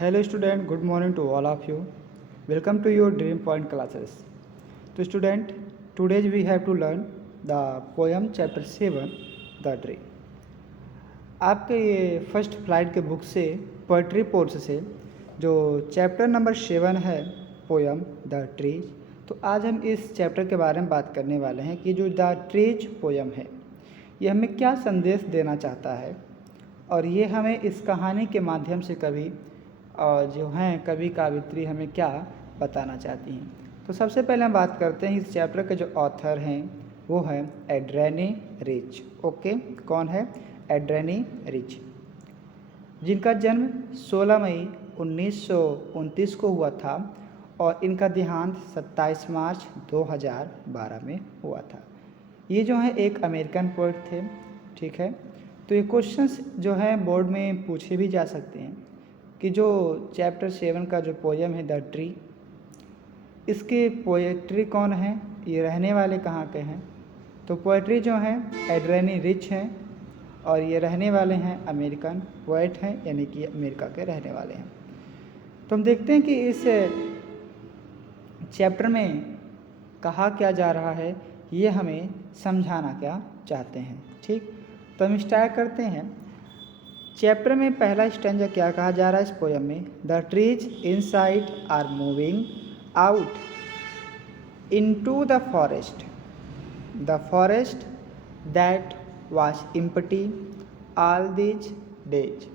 Hello student, good morning to all of you. Welcome to your Dream Point classes. So student, today we have to learn the poem chapter 7, The Tree. आपके ये first flight के book से poetry pores से जो chapter number 7 है poem the trees, तो आज हम इस चैप्टर के बारे में बात करने वाले हैं कि जो द ट्रीज पोयम है ये हमें क्या संदेश देना चाहता है और ये हमें इस कहानी के माध्यम से कवि और जो हैं कवि कावित्री हमें क्या बताना चाहती हैं। तो सबसे पहले हम बात करते हैं इस चैप्टर के जो ऑथर हैं वो है एड्रेनी रिच। ओके, कौन है? एड्रेनी रिच, जिनका जन्म 16 मई 1929 को हुआ था और इनका देहांत 27 मार्च 2012 में हुआ था। ये जो है एक अमेरिकन पोइट थे। ठीक है, तो ये क्वेश्चंस जो है बोर्ड में पूछे भी जा सकते हैं कि जो चैप्टर 7 का जो पोएम है द ट्री, इसके पोएट्री कौन है, ये रहने वाले कहाँ के हैं? तो पोएट्री जो है एड्रेनी रिच हैं और ये रहने वाले हैं अमेरिकन पोएट हैं, यानी कि अमेरिका के रहने वाले हैं। तो हम देखते हैं कि इस चैप्टर में कहा क्या जा रहा है, ये हमें समझाना क्या चाहते हैं। ठीक, तो हम स्टार्ट करते हैं। चैप्टर में पहला स्टेंजा क्या कहा जा रहा है इस पोएम में? The trees inside are moving out into the forest that was empty all these days,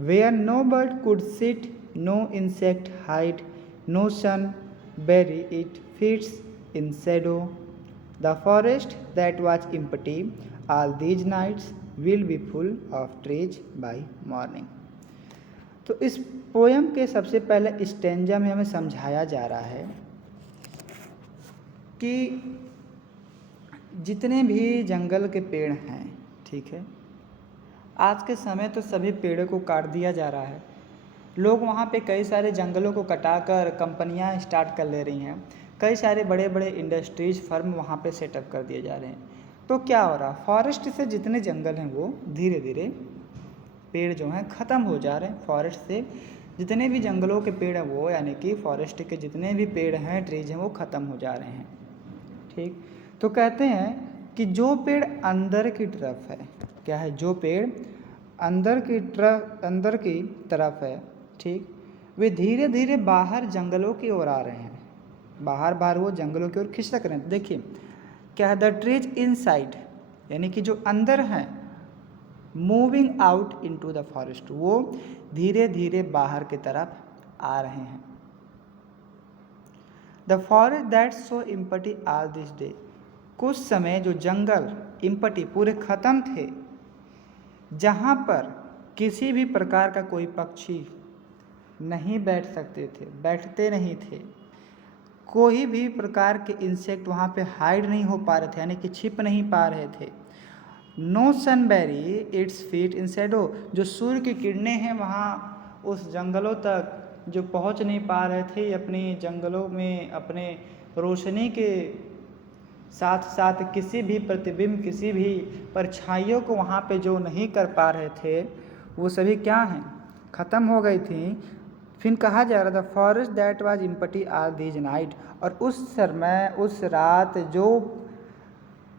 where no bird could sit, no insect hide, no sun bury its feet in shadow. The forest that was empty all these nights will be full of trees by morning. तो इस poem के सबसे पहले stanza में हमें समझाया जा रहा है कि जितने भी जंगल के पेड़ हैं, ठीक है, आज के समय तो सभी पेड़ों को काट दिया जा रहा है। लोग वहाँ पे कई सारे जंगलों को कटाकर कंपनियाँ स्टार्ट कर ले रही हैं, कई सारे बड़े बड़े इंडस्ट्रीज फर्म वहाँ पे सेटअप कर दिए जा रहे हैं। तो क्या हो रहा, फॉरेस्ट से जितने जंगल हैं वो धीरे धीरे पेड़ जो हैं ख़त्म हो जा रहे हैं। फॉरेस्ट से जितने भी जंगलों के पेड़ हैं वो, यानी कि फॉरेस्ट के जितने भी पेड़ हैं, ट्रीज हैं, वो ख़त्म हो जा रहे हैं। ठीक, तो कहते हैं कि जो पेड़ अंदर की तरफ है, क्या है? जो पेड़ अंदर की तरफ है, ठीक, वे धीरे धीरे बाहर जंगलों की ओर आ रहे हैं, बाहर वो जंगलों की ओर खिसक रहे हैं। देखिए क्या है, द ट्रीज इनसाइड, यानी कि जो अंदर हैं, moving out into the forest, वो धीरे धीरे बाहर की तरफ आ रहे हैं। The forest that so empty all this day, कुछ समय जो जंगल इम्पटी पूरे ख़त्म थे, जहाँ पर किसी भी प्रकार का कोई पक्षी नहीं बैठ सकते थे, बैठते नहीं थे, कोई भी प्रकार के इंसेक्ट वहाँ पे हाइड नहीं हो पा रहे थे, यानी कि छिप नहीं पा रहे थे। No sun bury its feet in shadow, जो सूर्य की किरणें हैं वहाँ उस जंगलों तक जो पहुँच नहीं पा रहे थे, अपनी जंगलों में अपने रोशनी के साथ साथ किसी भी प्रतिबिंब, किसी भी परछाइयों को वहाँ पे जो नहीं कर पा रहे थे, वो सभी क्या हैं? ख़त्म हो गई थी। फिर कहा जा रहा था forest that was empty all these night, और उस समय उस रात जो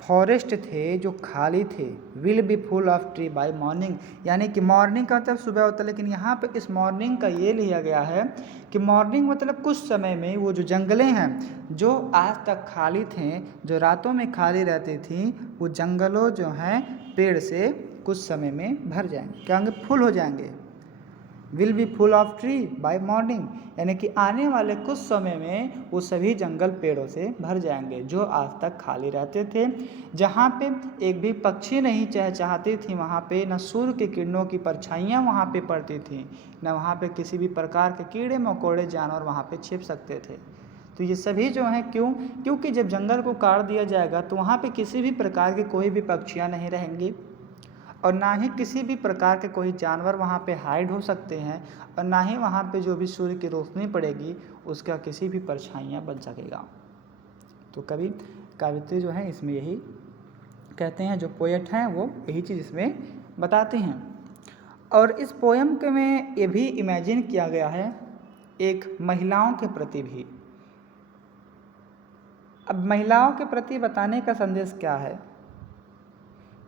फॉरेस्ट थे, जो खाली थे, will be full of tree bye morning, यानी कि मॉर्निंग का मतलब सुबह होता है, लेकिन यहाँ पे इस मॉर्निंग का ये लिया गया है कि मॉर्निंग मतलब कुछ समय में वो जो जंगलें हैं जो आज तक खाली थे, जो रातों में खाली रहती थी, वो जंगलों जो हैं पेड़ से कुछ समय में भर जाएंगे, क्या होंगे? फुल हो जाएंगे। Will be full of tree bye morning, यानी कि आने वाले कुछ समय में वो सभी जंगल पेड़ों से भर जाएंगे जो आज तक खाली रहते थे, जहाँ पे एक भी पक्षी नहीं चहचहाती थी, वहाँ पे न सूर्य की किरणों की परछाइयाँ वहाँ पे पड़ती थी, न वहाँ पे किसी भी प्रकार के कीड़े मकोड़े जानवर वहाँ पे छिप सकते थे। तो ये सभी जो हैं क्योंकि जब जंगल को काट दिया जाएगा तो वहाँ पे किसी भी प्रकार के कोई भी पक्षियाँ नहीं रहेंगी और ना ही किसी भी प्रकार के कोई जानवर वहाँ पे हाइड हो सकते हैं, और ना ही वहाँ पे जो भी सूर्य की रोशनी पड़ेगी उसका किसी भी परछाइयाँ बन सकेगा। तो कवि कावित्री जो है इसमें यही कहते हैं, जो पोएट हैं वो यही चीज़ इसमें बताते हैं। और इस पोयम के में ये भी इमेजिन किया गया है एक महिलाओं के प्रति भी। अब महिलाओं के प्रति बताने का संदेश क्या है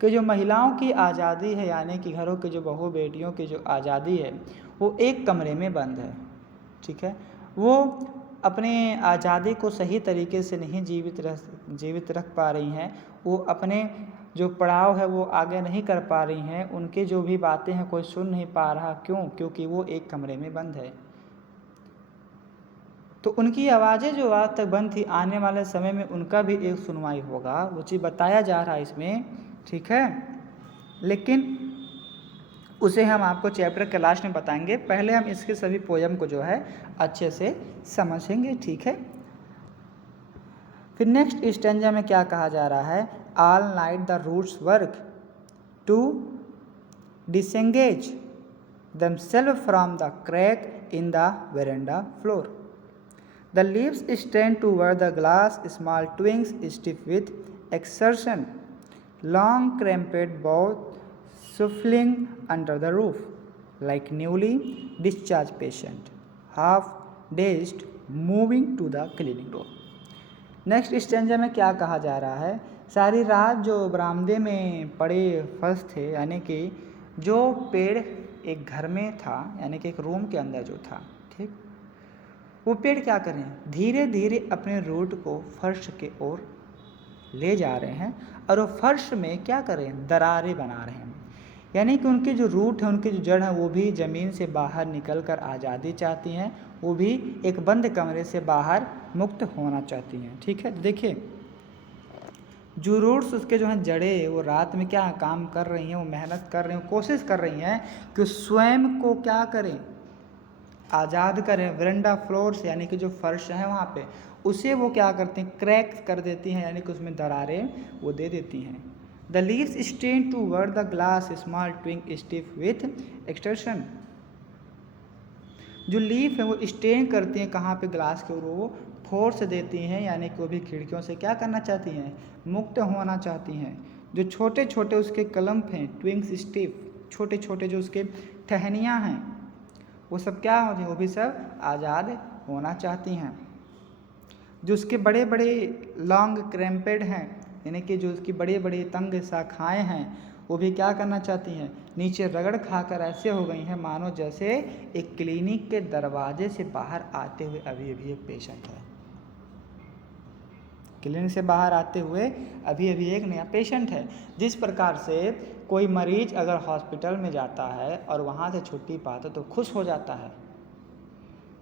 कि जो महिलाओं की आज़ादी है, यानी कि घरों के जो बहू बेटियों की जो आज़ादी है वो एक कमरे में बंद है, ठीक है। वो अपने आज़ादी को सही तरीके से नहीं जीवित रख पा रही हैं। वो अपने जो पड़ाव है वो आगे नहीं कर पा रही हैं। उनकी जो भी बातें हैं कोई सुन नहीं पा रहा। क्यों? क्योंकि वो एक कमरे में बंद है। तो उनकी आवाज़ें जो आज तक बंद थी, आने वाले समय में उनका भी एक सुनवाई होगा, वो चीज़ बताया जा रहा है इसमें, ठीक है। लेकिन उसे हम आपको चैप्टर के लास्ट में बताएंगे। पहले हम इसके सभी पोयम को जो है अच्छे से समझेंगे, ठीक है। फिर नेक्स्ट स्टैंजा में क्या कहा जा रहा है? All night the roots work to disengage themselves from the crack in the veranda floor. The leaves strain toward the glass, small twigs stiff with exertion, long cramped boughs shuffling under the roof, like newly discharged patient, half dazed, moving to the cleaning door. Next stanza में क्या कहा जा रहा है? सारी रात जो बरामदे में पड़े फर्श थे, यानी कि जो पेड़ एक घर में था, यानी कि एक रूम के अंदर जो था, ठीक, वो पेड़ क्या करें? धीरे धीरे अपने रूट को फर्श के ओर ले जा रहे हैं और वो फर्श में क्या करें? दरारें बना रहे हैं। यानी कि उनके जो रूट है, उनकी जो जड़ है, वो भी ज़मीन से बाहर निकल कर आज़ादी चाहती हैं। वो भी एक बंद कमरे से बाहर मुक्त होना चाहती हैं, ठीक है। देखिए, जो रूट्स उसके जो हैं जड़ें, वो रात में क्या काम कर रही हैं? वो मेहनत कर रही हैं, कोशिश कर रही हैं कि स्वयं को क्या करें? आज़ाद करें। वरंडा फ्लोर से, यानी कि जो फर्श है वहाँ पे, उसे वो क्या करते हैं? क्रैक कर देती हैं, यानी कि उसमें दरारें वो दे देती हैं। The leaves strain toward the glass, small twig stiff with exertion. जो लीफ है वो स्टेन करती हैं कहाँ पे? ग्लास के, और वो फोर्स देती हैं, यानी कि वो भी खिड़कियों से क्या करना चाहती हैं? मुक्त होना चाहती हैं। जो छोटे छोटे उसके कलम्प हैं, ट्विंग्स स्टिफ, छोटे छोटे जो उसके टहनियाँ हैं, वो सब क्या होती हैं? वो भी सब आज़ाद होना चाहती हैं। जो उसके बड़े बड़े लॉन्ग क्रैम्पेड हैं, यानी कि जो उसकी बड़ी बड़ी तंग शाखाएँ हैं, वो भी क्या करना चाहती हैं? नीचे रगड़ खाकर ऐसे हो गई हैं मानो जैसे एक क्लिनिक के दरवाजे से बाहर आते हुए अभी अभी एक पेशेंट है। क्लिनिक से बाहर आते हुए अभी अभी एक नया पेशेंट है। जिस प्रकार से कोई मरीज अगर हॉस्पिटल में जाता है और वहाँ से छुट्टी पाता तो खुश हो जाता है,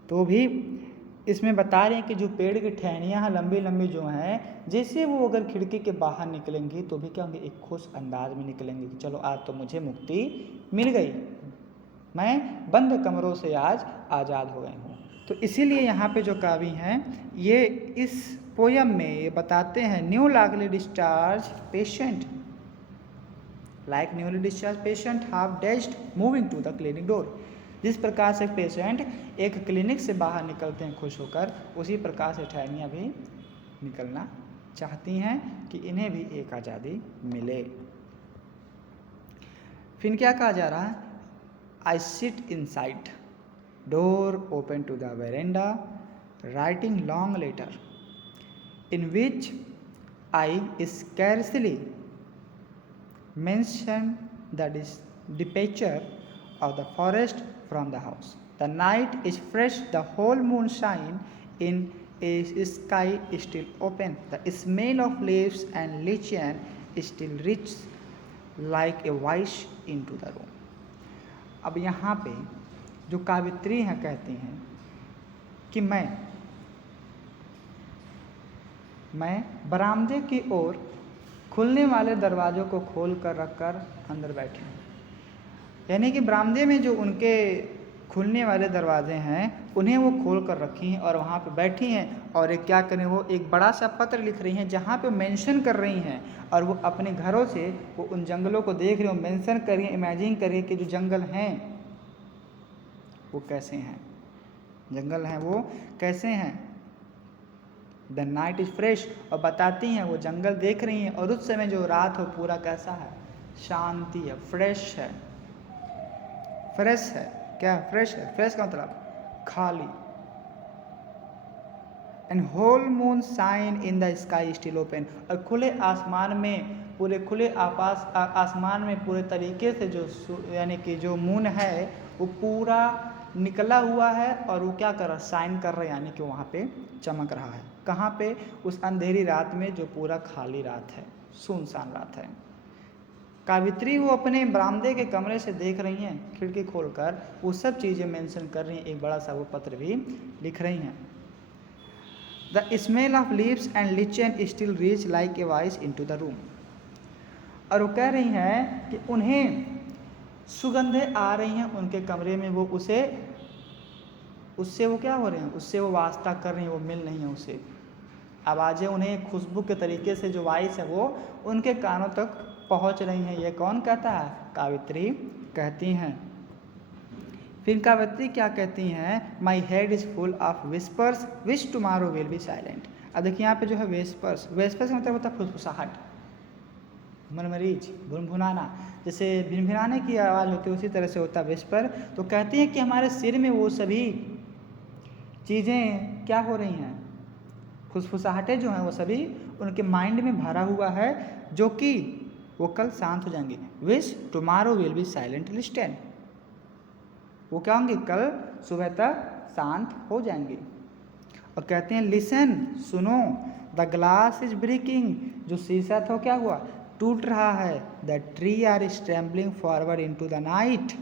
तो भी इसमें बता रहे हैं कि जो पेड़ की टहनियाँ हैं लंबी लंबी जो हैं, जैसे वो अगर खिड़की के बाहर निकलेंगी तो भी क्या होंगे? एक खुश अंदाज में निकलेंगे कि चलो आज तो मुझे मुक्ति मिल गई, मैं बंद कमरों से आज आज़ाद हो गई हूँ। तो इसीलिए यहाँ पे जो कवि हैं ये इस पोयम में ये बताते हैं, newly discharge patient, like newly discharge patient half dazed moving to the clinic door. जिस प्रकार से पेशेंट एक क्लिनिक से बाहर निकलते हैं खुश होकर, उसी प्रकार से टहनियाँ भी निकलना चाहती हैं कि इन्हें भी एक आज़ादी मिले। फिर क्या कहा जा रहा है? I sit inside, door open to the veranda, writing long letter in which I scarcely mention the departure of the forest from the house. The night is fresh, the whole moon shine in a sky still open. The smell of leaves and lichen still reaches like a voice into the room. अब यहाँ पे जो कावित्री हैं कहती हैं कि मैं बरामदे की ओर खुलने वाले दरवाज़ों को खोल कर रख कर अंदर बैठी हूँ। यानी कि बरामदे में जो उनके खुलने वाले दरवाजे हैं उन्हें वो खोल कर रखी हैं और वहाँ पे बैठी हैं और एक क्या करें, वो एक बड़ा सा पत्र लिख रही हैं जहाँ पे मेंशन कर रही हैं और वो अपने घरों से वो उन जंगलों को देख रही हैं, मेंशन करिए, इमेजिन करिए कि जो जंगल हैं वो कैसे हैं, जंगल हैं वो कैसे हैं। द नाइट इज़ फ्रेश, और बताती हैं वो जंगल देख रही हैं और उस समय जो रात हो पूरा कैसा है? शांति है, फ्रेश है। फ्रेश है, क्या फ्रेश है, फ्रेश का मतलब खाली। And whole moon shine in the sky still open, और खुले आसमान में, पूरे खुले आसमान में पूरे तरीके से जो यानी कि जो मून है वो पूरा निकला हुआ है, और वो क्या कर रहा है, शाइन कर रहा है, यानी कि वहाँ पे चमक रहा है। कहाँ पे, उस अंधेरी रात में जो पूरा खाली रात है, सुनसान रात है। कावित्री वो अपने बरामदे के कमरे से देख रही हैं, खिड़की खोलकर वो सब चीज़ें मेंशन कर रही हैं, एक बड़ा सा वो पत्र भी लिख रही हैं। The smell of leaves and lichen still reach like a voice into the room, और वो कह रही हैं कि उन्हें सुगंधें आ रही हैं उनके कमरे में, वो उससे वो क्या हो रहे हैं, उससे वो वास्ता कर रही हैं, वो मिल रही हैं उसे, आवाज़ें उन्हें खुशबू के तरीके से जो वॉइस है वो उनके कानों तक पहुंच रही हैं। ये कौन कहता है, कावित्री कहती हैं। फिर कावित्री क्या कहती हैं, my head is full of whispers which tomorrow will be silent. अब देखिए यहाँ पे जो है वेस्पर्स, वेस्पर्स का मतलब होता है फुसफुसाहट, मरमरीच, भुनभुनाना, जैसे भिनभिनाने की आवाज़ होती है उसी तरह से होता है वेस्पर। तो कहती हैं कि हमारे सिर में वो सभी चीज़ें क्या हो रही हैं, फुसफुसाहटें जो हैं वो सभी उनके माइंड में भरा हुआ है, जो कि वो कल शांत हो जाएंगे। Which tomorrow will be silent listen, वो क्या होंगे, कल सुबह तक शांत हो जाएंगे। और कहते हैं लिसन, सुनो, द ग्लास इज ब्रेकिंग, जो शीशा था क्या हुआ, टूट रहा है। The tree are stumbling forward into the night,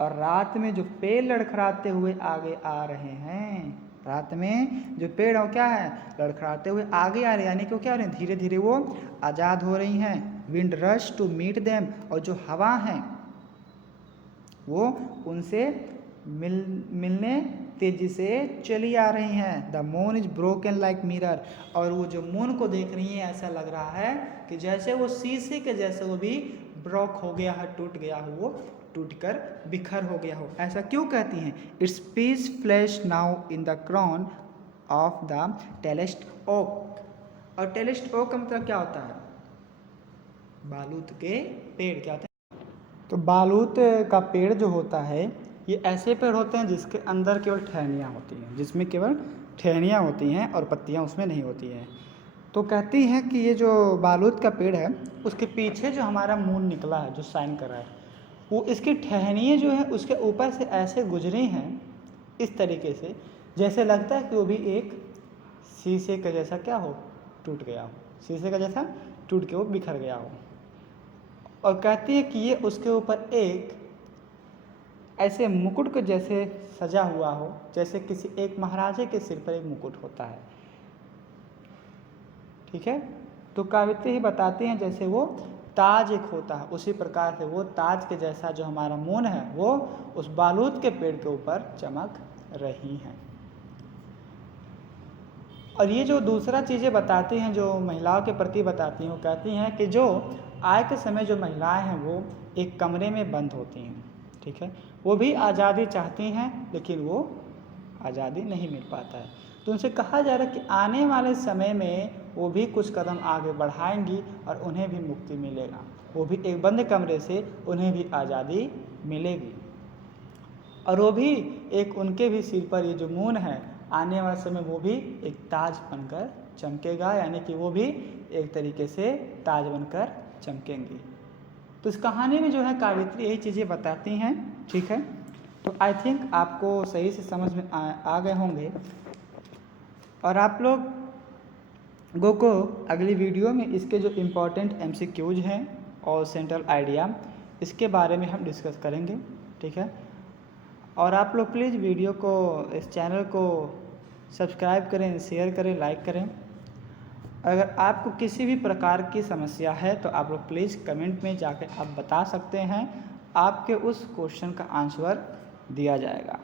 और रात में जो पेड़ लड़खड़ाते हुए आगे आ रहे हैं, रात में जो पेड़ हो क्या है, लड़खड़ाते हुए आगे आ रहे हैं, यानी कि वो क्या हो रहे हैं, धीरे धीरे वो आज़ाद हो रही हैं। Wind rush to meet them, और जो हवा हैं वो उनसे मिलने तेजी से चली आ रही हैं। The moon is broken like mirror, और वो जो मून को देख रही हैं ऐसा लग रहा है कि जैसे वो शीशे के जैसे वो भी ब्रोक हो गया है, टूट गया हो, वो टूटकर बिखर हो गया हो। ऐसा क्यों कहती हैं, its piece flash now in the crown of the tallest oak, और टेलेस्ट ओक का मतलब क्या होता है, बालूत के पेड़, क्या होता है, तो बालूत का पेड़ जो होता है ये ऐसे पेड़ होते हैं जिसके अंदर केवल टहनियाँ होती हैं, जिसमें केवल टहनियाँ होती हैं और पत्तियाँ उसमें नहीं होती हैं। तो कहती हैं कि ये जो बालूत का पेड़ है उसके पीछे जो हमारा मून निकला है, जो शाइन कर रहा है, वो इसकी टहनियाँ जो है उसके ऊपर से ऐसे गुजरी हैं इस तरीके से, जैसे लगता है कि वो भी एक शीशे का जैसा क्या हो, टूट गया हो, शीशे का जैसा टूट के वो बिखर गया हो। और कहती है कि ये उसके ऊपर एक ऐसे मुकुट के जैसे सजा हुआ हो, जैसे किसी एक महाराजे के सिर पर एक मुकुट होता है। ठीक है, तो कावित्री ही बताती हैं जैसे वो ताज एक होता है, उसी प्रकार से वो ताज के जैसा जो हमारा मून है वो उस बालूत के पेड़ के ऊपर चमक रही हैं। और ये जो दूसरा चीज़ें बताती हैं जो महिलाओं के प्रति बताती हैं, वो कहती हैं कि जो आज के समय जो महिलाएं हैं वो एक कमरे में बंद होती हैं, ठीक है, वो भी आज़ादी चाहती हैं लेकिन वो आज़ादी नहीं मिल पाता है। तो उनसे कहा जा रहा है कि आने वाले समय में वो भी कुछ कदम आगे बढ़ाएंगी और उन्हें भी मुक्ति मिलेगा, वो भी एक बंद कमरे से उन्हें भी आज़ादी मिलेगी, और वो भी एक उनके भी सिर पर ये जो मून है आने वाले समय वो भी एक ताज बनकर चमकेगा, यानी कि वो भी एक तरीके से ताज बनकर चमकेंगी। तो इस कहानी में जो है कावित्री यही चीज़ें बताती हैं। ठीक है, तो आई थिंक आपको सही से समझ में आ गए होंगे, और आप लोगों को अगली वीडियो में इसके जो इम्पोर्टेंट MCQs हैं और सेंट्रल आइडिया इसके बारे में हम डिस्कस करेंगे। ठीक है, और आप लोग प्लीज़ वीडियो को, इस चैनल को सब्सक्राइब करें, शेयर करें, लाइक करें। अगर आपको किसी भी प्रकार की समस्या है तो आप लोग प्लीज़ कमेंट में जाकर आप बता सकते हैं, आपके उस क्वेश्चन का आंसर दिया जाएगा।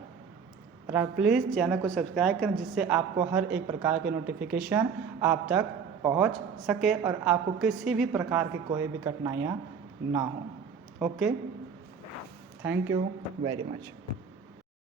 और आप प्लीज़ चैनल को सब्सक्राइब करें जिससे आपको हर एक प्रकार के नोटिफिकेशन आप तक पहुंच सके और आपको किसी भी प्रकार की कोई भी कठिनाइयाँ ना हो। Okay, thank you very much.